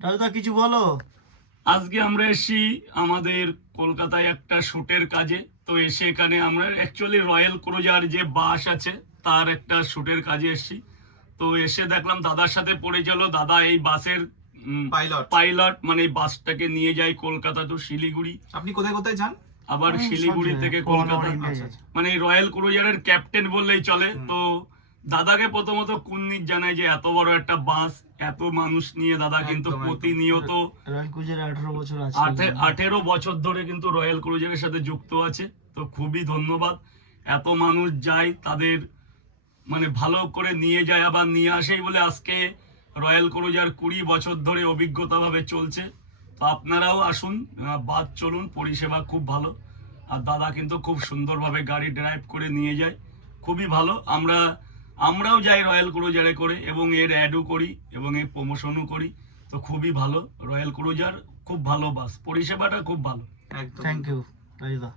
রাজুদা কিছু বলো। আজকে আমরা এসেছি আমাদের কলকাতায় একটা শুটের কাজে। তো এসে এখানে আমরা অ্যাকচুয়ালি রয়্যাল ক্রুজার যে বাস আছে তার একটা শুটের কাজে এসেছি। তো এসে দেখলাম দাদার সাথে পরিচয়, দাদা এই বাসের পাইলট, মানে এই বাসটাকে নিয়ে যায় কলকাতা টু শিলিগুড়ি। আপনি কোথায় কোথায় যান? আবার শিলিগুড়ি থেকে কলকাতা, মানে এই রয়্যাল ক্রুজারের ক্যাপ্টেন বললেই চলে। তো দাদাকে প্রথমত কুন্নিত জানাই যে এত বড় একটা বাস, এত মানুষ নিয়ে দাদা কিন্তু প্রতিনিয়ত রয়্যাল ক্রুজারে 18 বছর আছে, 18 বছর ধরে কিন্তু রয়্যাল ক্রুজারের সাথে যুক্ত আছে। তো খুবই ধন্যবাদ। এত মানুষ যায়, তাদের মানে ভালো করে নিয়ে যায় আবার নিয়ে আসেই বলে আজকে রয়্যাল ক্রুজার 20 বছর ধরে অভিজ্ঞতা ভাবে চলছে। তো আপনারাও আসুন, বাস চলুন, পরিষেবা খুব ভালো। আর দাদা কিন্তু খুব সুন্দরভাবে গাড়ি ড্রাইভ করে নিয়ে যায়, খুবই ভালো। আমরাও যাই রয়্যাল ক্রুজারে করে এবং এর অ্যাডও করি এবং এর প্রমোশনও করি। তো খুবই ভালো, রয়্যাল ক্রুজার খুব ভালো বাস, পরিষেবাটা খুব ভালো। একদম। Thank you রাজুদা।